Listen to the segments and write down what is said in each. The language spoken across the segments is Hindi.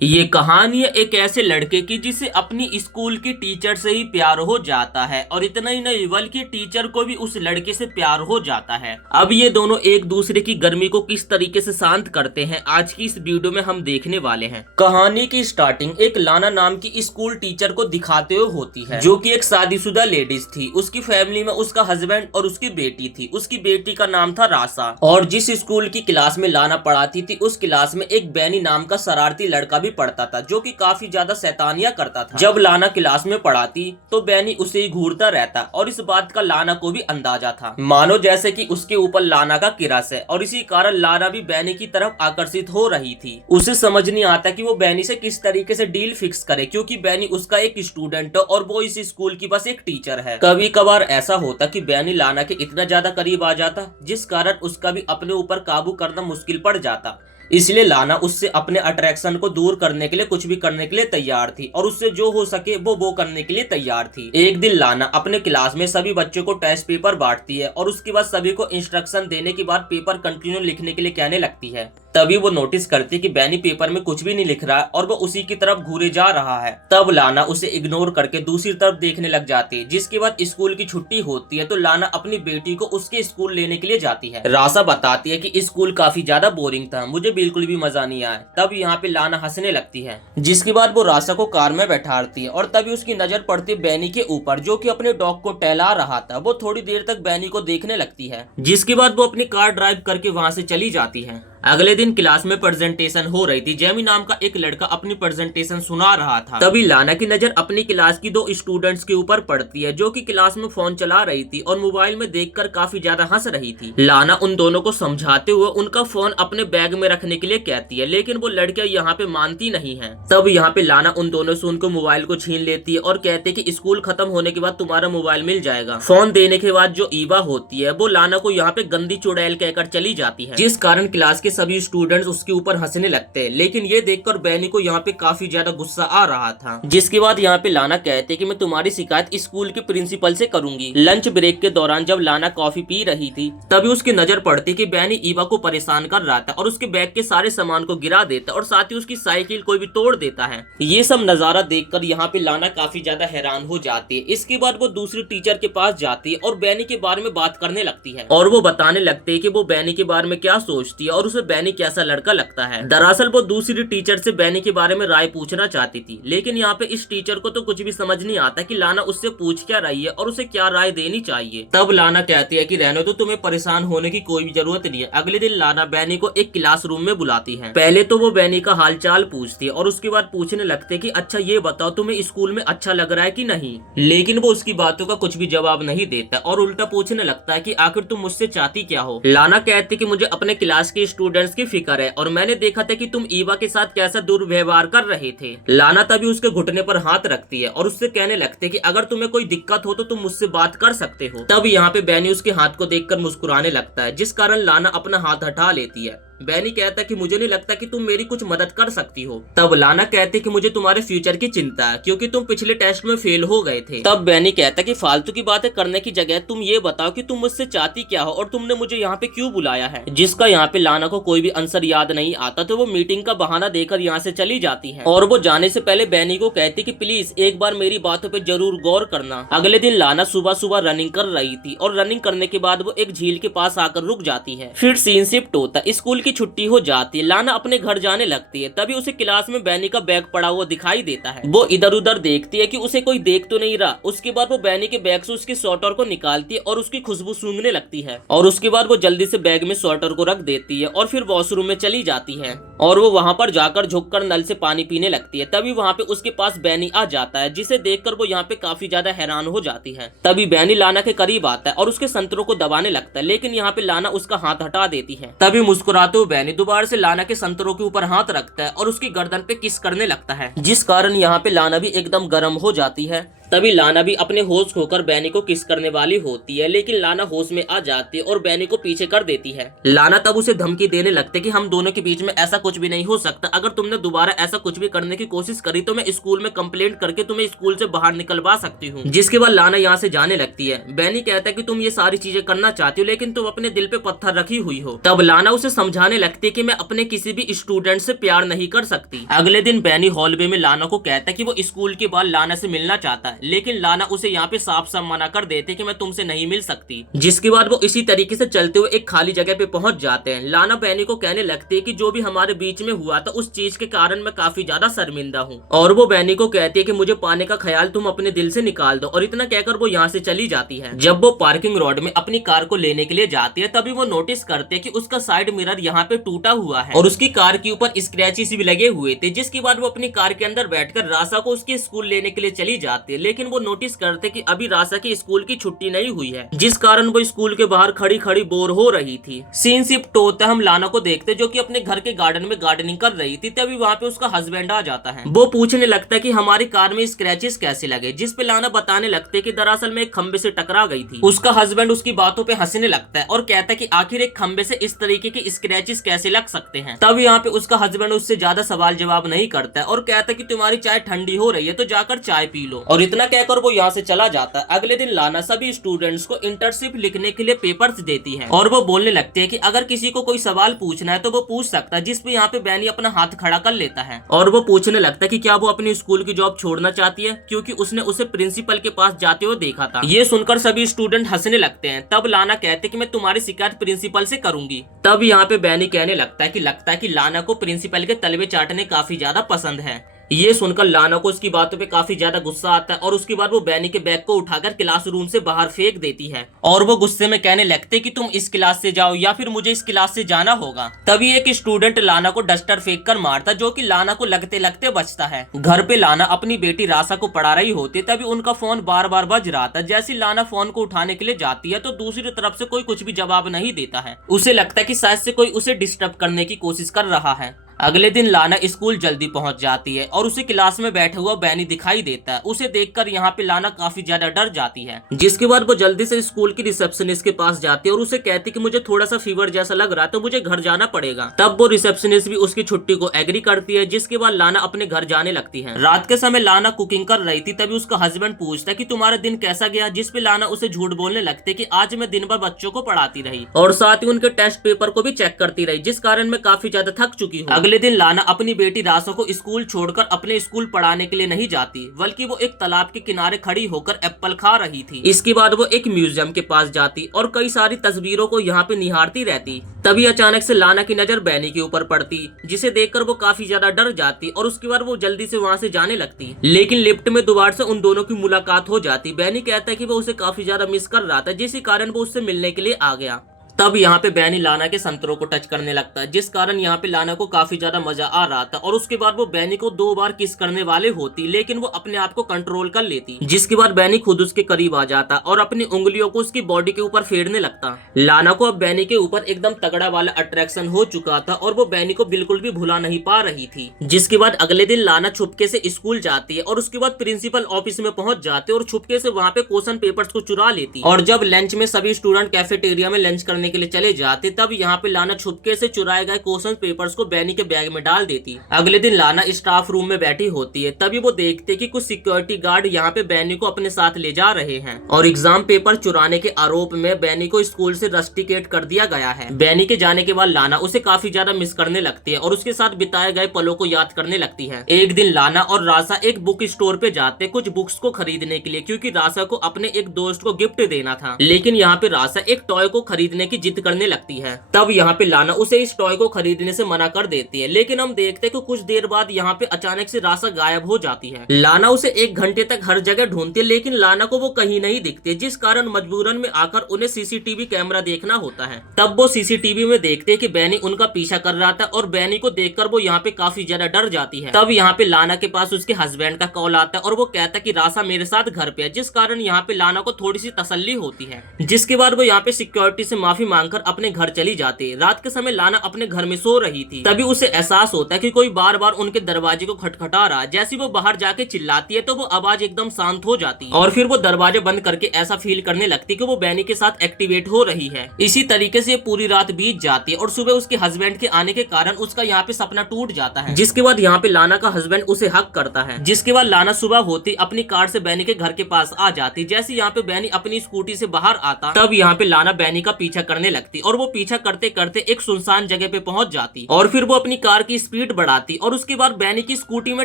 ये कहानी है एक ऐसे लड़के की जिसे अपनी स्कूल की टीचर से ही प्यार हो जाता है और इतना ही नहीं बल्कि टीचर को भी उस लड़के से प्यार हो जाता है। अब ये दोनों एक दूसरे की गर्मी को किस तरीके से शांत करते हैं आज की इस वीडियो में हम देखने वाले हैं। कहानी की स्टार्टिंग एक लाना नाम की स्कूल टीचर को दिखाते हुए होती है जो कि एक शादीशुदा लेडीज थी। उसकी फैमिली में उसका हस्बैंड और उसकी बेटी थी। उसकी बेटी का नाम था रासा और जिस स्कूल की क्लास में लाना पढ़ाती थी उस क्लास में एक बैनी नाम का शरारती लड़का पढ़ता था जो कि काफी ज्यादा शैतानियां करता था। जब लाना क्लास में पढ़ाती तो बैनी उसे ही घूरता रहता और इस बात का लाना को भी अंदाजा था, मानो जैसे कि उसके ऊपर लाना का क्रश है और इसी कारण लाना भी बैनी की तरफ आकर्षित हो रही थी। उसे समझ नहीं आता कि वो बैनी से किस तरीके से डील फिक्स करे क्योंकि बैनी उसका एक स्टूडेंट है और वो इस स्कूल की बस एक टीचर है। कभी कभार ऐसा होता कि बैनी लाना के इतना ज्यादा करीब आ जाता जिस कारण उसका भी अपने ऊपर काबू करना मुश्किल पड़ जाता। इसलिए लाना उससे अपने अट्रैक्शन को दूर करने के लिए कुछ भी करने के लिए तैयार थी और उससे जो हो सके वो करने के लिए तैयार थी। एक दिन लाना अपने क्लास में सभी बच्चों को टेस्ट पेपर बांटती है और उसके बाद सभी को इंस्ट्रक्शन देने के बाद पेपर कंटिन्यू लिखने के लिए कहने लगती है। तभी वो नोटिस करती है कि बैनी पेपर में कुछ भी नहीं लिख रहा है और वो उसी की तरफ घूरे जा रहा है। तब लाना उसे इग्नोर करके दूसरी तरफ देखने लग जाती है। जिसके बाद स्कूल की छुट्टी होती है तो लाना अपनी बेटी को उसके स्कूल लेने के लिए जाती है। रासा बताती है कि स्कूल काफी ज्यादा बोरिंग था, मुझे बिल्कुल भी मजा नहीं आया। तब यहाँ पे लाना हंसने लगती है जिसके बाद वो रासा को कार में बैठाती है और तभी उसकी नजर पड़ती है बैनी के ऊपर जो कि अपने डॉग को टहला रहा था। वो थोड़ी देर तक बैनी को देखने लगती है जिसके बाद वो अपनी कार ड्राइव करके वहाँ से चली जाती है। अगले दिन क्लास में प्रेजेंटेशन हो रही थी। जेमी नाम का एक लड़का अपनी प्रेजेंटेशन सुना रहा था। तभी लाना की नजर अपनी क्लास की दो स्टूडेंट्स के ऊपर पड़ती है जो कि क्लास में फोन चला रही थी और मोबाइल में देखकर काफी ज्यादा हंस रही थी। लाना उन दोनों को समझाते हुए उनका फोन अपने बैग में रखने के लिए कहती है लेकिन वो लड़कियां यहाँ पे मानती नहीं है। तब यहाँ पे लाना उन दोनों से उनको मोबाइल को छीन लेती है और कहते कि स्कूल खत्म होने के बाद तुम्हारा मोबाइल मिल जाएगा। फोन देने के बाद जो ईवा होती है वो लाना को यहाँ पे गंदी चुड़ैल कहकर चली जाती है जिस कारण क्लास के सभी स्टूडेंट्स उसके ऊपर हंसने लगते हैं। लेकिन ये देखकर बैनी को यहाँ पे काफी ज्यादा गुस्सा आ रहा था। जिसके बाद यहाँ पे लाना कहते कि मैं तुम्हारी शिकायत स्कूल के प्रिंसिपल से करूंगी। लंच ब्रेक के दौरान जब लाना कॉफी पी रही थी तभी उसकी नजर पड़ती कि बैनी ईवा को परेशान कर रहा था और उसके बैग के सारे सामान को गिरा देता और साथ ही उसकी साइकिल को भी तोड़ देता है। ये सब नजारा देखकर यहाँ पे लाना काफी ज्यादा हैरान हो जाती है। इसके बाद वो दूसरी टीचर के पास जाती है और बैनी के बारे में बात करने लगती है और वो बताने लगते है कि वो बैनी के बारे में क्या सोचती है और उसे बैनी कैसा लड़का लगता है। दरअसल वो दूसरी टीचर से बैनी के बारे में राय पूछना चाहती थी लेकिन यहाँ पे इस टीचर को तो कुछ भी समझ नहीं आता कि लाना उससे पूछ क्या रही है और उसे क्या राय देनी चाहिए। तब लाना कहती है कि रहने दो, तुम्हें परेशान होने की कोई भी जरूरत नहीं है। अगले दिन लाना बैनी को एक क्लासरूम में बुलाती है। पहले तो वो बैनी का हालचाल पूछती है और उसके बाद पूछने लगते कि अच्छा ये बताओ तुम्हें स्कूल में अच्छा लग रहा है कि नहीं। लेकिन वो उसकी बातों का कुछ भी जवाब नहीं देता और उल्टा पूछने लगता है कि आखिर तुम मुझसे चाहती क्या हो। लाना कहती कि मुझे अपने क्लास के स्टूडेंट्स की फिक्र है और मैंने देखा था कि तुम ईवा के साथ कैसा दुर्व्यवहार कर रहे थे। लाना तभी उसके घुटने पर हाथ रखती है और उससे कहने लगते कि अगर तुम्हें कोई दिक्कत हो तो तुम मुझसे बात कर सकते हो। तब यहाँ पे बैनी उसके हाथ को देखकर मुस्कुराने लगता है जिस कारण लाना अपना हाथ हटा लेती है। बैनी कहता कि मुझे नहीं लगता कि तुम मेरी कुछ मदद कर सकती हो। तब लाना कहते कि मुझे तुम्हारे फ्यूचर की चिंता है क्योंकि तुम पिछले टेस्ट में फेल हो गए थे। तब बैनी कहता कि फालतू की बातें करने की जगह तुम ये बताओ कि तुम मुझसे चाहती क्या हो और तुमने मुझे यहाँ पे क्यों बुलाया है। जिसका यहाँ पे लाना को कोई भी आंसर याद नहीं आता तो वो मीटिंग का बहाना देकर यहाँ से चली जाती है और वो जाने से पहले बैनी को कहती कि प्लीज एक बार मेरी बातों पे जरूर गौर करना। अगले दिन लाना सुबह सुबह रनिंग कर रही थी और रनिंग करने के बाद वो एक झील के पास आकर रुक जाती है। फिर सीन शिफ्ट होता, स्कूल की छुट्टी हो जाती, लाना अपने घर जाने लगती है। तभी उसे क्लास में बैनी का बैग पड़ा हुआ दिखाई देता है। वो इधर उधर देखती है कि उसे कोई देख तो नहीं रहा। उसके बाद वो बैनी के बैग से उसके स्वेटर को निकालती है और उसकी खुशबू सूंघने लगती है और उसके बाद वो जल्दी से बैग में स्वेटर को रख देती है और फिर वॉशरूम में चली जाती है और वो वहाँ पर जाकर झुककर नल से पानी पीने लगती है। तभी वहाँ पे उसके पास बैनी आ जाता है जिसे देखकर वो यहाँ पे काफी ज्यादा हैरान हो जाती है। तभी बैनी लाना के करीब आता है और उसके संतरों को दबाने लगता है लेकिन यहाँ पे लाना उसका हाथ हटा देती है। तभी मुस्कुराते हुए बैनी दोबारा से लाना के संतरों के ऊपर हाथ रखता है और उसकी गर्दन पे किस करने लगता है जिस कारण यहाँ पे लाना भी एकदम गर्म हो जाती है। तभी लाना भी अपने होश खोकर बैनी को किस करने वाली होती है, लेकिन लाना होश में आ जाती है और बैनी को पीछे कर देती है। लाना तब उसे धमकी देने लगते कि हम दोनों के बीच में ऐसा कुछ भी नहीं हो सकता, अगर तुमने दोबारा ऐसा कुछ भी करने की कोशिश करी तो मैं स्कूल में कंप्लेंट करके तुम्हें स्कूल से बाहर निकलवा सकती हूँ। जिसके बाद लाना यहाँ से जाने लगती है। बैनी कहता है कि तुम ये सारी चीजें करना चाहती हो लेकिन तुम अपने दिल पे पत्थर रखी हुई हो। तब लाना उसे समझाने लगती है कि मैं अपने किसी भी स्टूडेंट से प्यार नहीं कर सकती। अगले दिन बैनी हॉलवे में लाना को कहता है कि वो स्कूल के बाद लाना से मिलना चाहता है, लेकिन लाना उसे यहाँ पे साफ साफ मना कर देते कि मैं तुमसे नहीं मिल सकती। जिसके बाद वो इसी तरीके से चलते हुए एक खाली जगह पे पहुंच जाते हैं। लाना बैनी को कहने लगती है कि जो भी हमारे बीच में हुआ था उस चीज के कारण मैं काफी ज्यादा शर्मिंदा हूँ, और वो बैनी को कहती है कि मुझे पाने का ख्याल तुम अपने दिल से निकाल दो, और इतना कहकर वो यहाँ से चली जाती है। जब वो पार्किंग रोड में अपनी कार को लेने के लिए जाती है तभी वो नोटिस करते हैं कि उसका साइड मिरर यहाँ पे टूटा हुआ है और उसकी कार के ऊपर स्क्रैचेस भी लगे हुए थे। जिसके बाद वो अपनी कार के अंदर बैठकर रासा को उसके स्कूल लेने के लिए चली जाती है, लेकिन वो नोटिस करते कि अभी रासा की स्कूल की छुट्टी नहीं हुई है, जिस कारण वो स्कूल के बाहर खड़ी खड़ी बोर हो रही थी। सीन शिफ्ट होता है, हम लाना को देखते जो कि अपने घर के गार्डन में गार्डनिंग कर रही थी। तभी वहाँ पे उसका हस्बैंड आ जाता है। वो पूछने लगता है कि हमारी कार में स्क्रैचेस कैसे लगे, जिस पे लाना बताने लगते कि दरअसल में एक खंबे से टकरा गई थी। उसका हस्बैंड उसकी बातों पे हंसने लगता है और कहता है कि आखिर एक खंबे से इस तरीके के स्क्रैचेस कैसे लग सकते हैं। तब यहाँ पे उसका हस्बैंड उससे ज्यादा सवाल जवाब नहीं करता है और कहता है कि तुम्हारी चाय ठंडी हो रही है तो जाकर चाय पी लो, और इतना कहकर वो यहाँ से चला जाता है। अगले दिन लाना सभी स्टूडेंट्स को इंटर्नशिप लिखने के लिए पेपर्स देती है और वो बोलने लगती है कि अगर किसी को कोई सवाल पूछना है तो वो पूछ सकता है, जिस पे यहाँ पे बैनी अपना हाथ खड़ा कर लेता है और वो पूछने लगता है कि क्या वो अपनी स्कूल की जॉब छोड़ना चाहती है, क्योंकि उसने उसे प्रिंसिपल के पास जाते हुए देखा था। ये सुनकर सभी स्टूडेंट हंसने लगते हैं। तब लाना कहते कि मैं तुम्हारी शिकायत प्रिंसिपल से करूंगी। तब यहाँ पे बैनी कहने लगता है कि लाना को प्रिंसिपल के तलवे चाटने काफी ज्यादा पसंद है। ये सुनकर लाना को उसकी बातों पे काफी ज्यादा गुस्सा आता है और उसके बाद वो बैनी के बैग को उठाकर क्लासरूम से बाहर फेंक देती है और वो गुस्से में कहने लगते कि तुम इस क्लास से जाओ या फिर मुझे इस क्लास से जाना होगा। तभी एक स्टूडेंट लाना को डस्टर फेंक कर मारता जो कि लाना को लगते लगते बचता है। घर पे लाना अपनी बेटी रासा को पढ़ा रही होती, तभी उनका फोन बार बार बज रहा था। जैसी लाना फोन को उठाने के लिए जाती है तो दूसरी तरफ से कोई कुछ भी जवाब नहीं देता है। उसे लगता है कि शायद से कोई उसे डिस्टर्ब करने की कोशिश कर रहा है। अगले दिन लाना स्कूल जल्दी पहुंच जाती है और उसे क्लास में बैठा हुआ बैनी दिखाई देता है। उसे देखकर यहाँ पे लाना काफी ज्यादा डर जाती है, जिसके बाद वो जल्दी से स्कूल की रिसेप्शनिस्ट के पास जाती है और उसे कहती कि मुझे थोड़ा सा फीवर जैसा लग रहा है तो मुझे घर जाना पड़ेगा। तब वो रिसेप्शनिस्ट भी उसकी छुट्टी को एग्री करती है, जिसके बाद लाना अपने घर जाने लगती है। रात के समय लाना कुकिंग कर रही थी, तभी उसका हस्बैंड पूछता है कि तुम्हारा दिन कैसा गया, जिस पे लाना उसे झूठ बोलने लगते कि आज मैं दिन भर बच्चों को पढ़ाती रही और साथ ही उनके टेस्ट पेपर को भी चेक करती रही, जिस कारण मैं काफी ज्यादा थक चुकी हूँ। अगले दिन लाना अपनी बेटी रासा को स्कूल छोड़कर अपने स्कूल पढ़ाने के लिए नहीं जाती, बल्कि वो एक तालाब के किनारे खड़ी होकर एप्पल खा रही थी। इसके बाद वो एक म्यूजियम के पास जाती और कई सारी तस्वीरों को यहाँ पे निहारती रहती। तभी अचानक से लाना की नजर बैनी के ऊपर पड़ती, जिसे देखकर वो काफी ज्यादा डर जाती और उसके बाद वो जल्दी से वहाँ से जाने लगती। लेकिन लिफ्ट में दोबारा से उन दोनों की मुलाकात हो जाती। बैनी कहता है कि वो उसे काफी ज्यादा मिस कर रहा था, जिस कारण वो उससे मिलने के लिए आ गया। तब यहाँ पे बैनी लाना के संतरों को टच करने लगता है, जिस कारण यहाँ पे लाना को काफी ज्यादा मजा आ रहा था और उसके बाद वो बैनी को 2 बार किस करने वाले होती, लेकिन वो अपने आप को कंट्रोल कर लेती, जिसके बाद बैनी खुद उसके करीब आ जाता और अपनी उंगलियों को उसकी बॉडी के ऊपर फेरने लगता। लाना को अब बैनी के ऊपर एकदम तगड़ा वाला अट्रैक्शन हो चुका था और वो बैनी को बिल्कुल भी भुला नहीं पा रही थी। जिसके बाद अगले दिन लाना छुपके से स्कूल जाती है और उसके बाद प्रिंसिपल ऑफिस में पहुंच जाते और छुपके से वहाँ पे क्वेश्चन पेपर्स को चुरा लेती। और जब लंच में सभी स्टूडेंट कैफेटेरिया में लंच करने के लिए चले जाते, तब यहाँ पे लाना छुपके से चुराए गए क्वेश्चन पेपर्स को बैनी के बैग में डाल देती। अगले दिन लाना स्टाफ रूम में बैठी होती है, तभी वो देखते कि कुछ सिक्योरिटी गार्ड यहाँ पे बैनी को अपने साथ ले जा रहे हैं और एग्जाम पेपर चुराने के आरोप में बैनी को स्कूल से रस्टिकेट कर दिया गया है। बैनी के जाने के बाद लाना उसे काफी ज्यादा मिस करने लगती है और उसके साथ बिताए गए पलों को याद करने लगती है। एक दिन लाना और रासा एक बुक स्टोर पे जाते कुछ बुक्स को खरीदने के लिए, क्योंकि रासा को अपने एक दोस्त को गिफ्ट देना था, लेकिन यहाँ पे रासा एक टॉय को खरीदने की जिद करने लगती है। तब यहाँ पे लाना उसे इस टॉय को खरीदने से मना कर देती है, लेकिन हम देखते हैं कि कुछ देर बाद यहाँ पे अचानक से रासा गायब हो जाती है। लाना उसे 1 घंटे तक हर जगह ढूंढती है, लेकिन लाना को वो कहीं नहीं दिखती, जिस कारण मजबूरन में आकर उन्हें सीसीटीवी कैमरा देखना होता है। तब वो सीसीटीवी में देखते हैं कि बैनी उनका पीछा कर रहा था और बैनी को देखकर वो यहाँ पे काफी ज्यादा डर जाती है। तब यहाँ पे लाना के पास उसके हस्बैंड का कॉल आता है और वो कहता है कि रासा मेरे साथ घर पे है, जिस कारण यहाँ पे लाना को थोड़ी सी तसल्ली होती है। जिसके बाद वो यहाँ पे सिक्योरिटी से माफी मांगकर अपने घर चली जाती। रात के समय लाना अपने घर में सो रही थी। तभी उसे एहसास होता है कि कोई बार बार उनके दरवाजे को खटखटा रहा। जैसे वो बाहर जाके चिल्लाती है तो वो आवाज एकदम शांत हो जाती है और फिर वो दरवाजे बंद करके ऐसा फील करने लगती है कि वो बैनी के साथ एक्टिवेट हो रही है। इसी तरीके से पूरी रात बीत जाती है और सुबह उसके हस्बैंड के आने के कारण उसका यहाँ पे सपना टूट जाता है। जिसके बाद यहाँ पे लाना का हस्बैंड उसे हक करता है। जिसके बाद लाना सुबह होती अपनी कार से बैनी के घर के पास आ जाती। जैसे यहाँ पे बैनी अपनी स्कूटी से बाहर आता तब यहाँ पे लाना बैनी का पीछा करने लगती और वो पीछा करते करते एक सुनसान जगह पे पहुंच जाती और फिर वो अपनी कार की स्पीड बढ़ाती और उसके बाद बैनी की स्कूटी में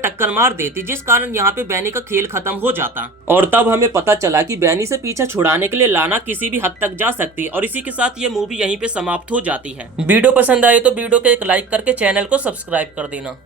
टक्कर मार देती, जिस कारण यहाँ पे बैनी का खेल खत्म हो जाता। और तब हमें पता चला कि बैनी से पीछा छुड़ाने के लिए लाना किसी भी हद तक जा सकती है। और इसी के साथ ये मूवी यहीं पे समाप्त हो जाती है। वीडियो पसंद आए तो वीडियो को एक लाइक करके चैनल को सब्सक्राइब कर देना।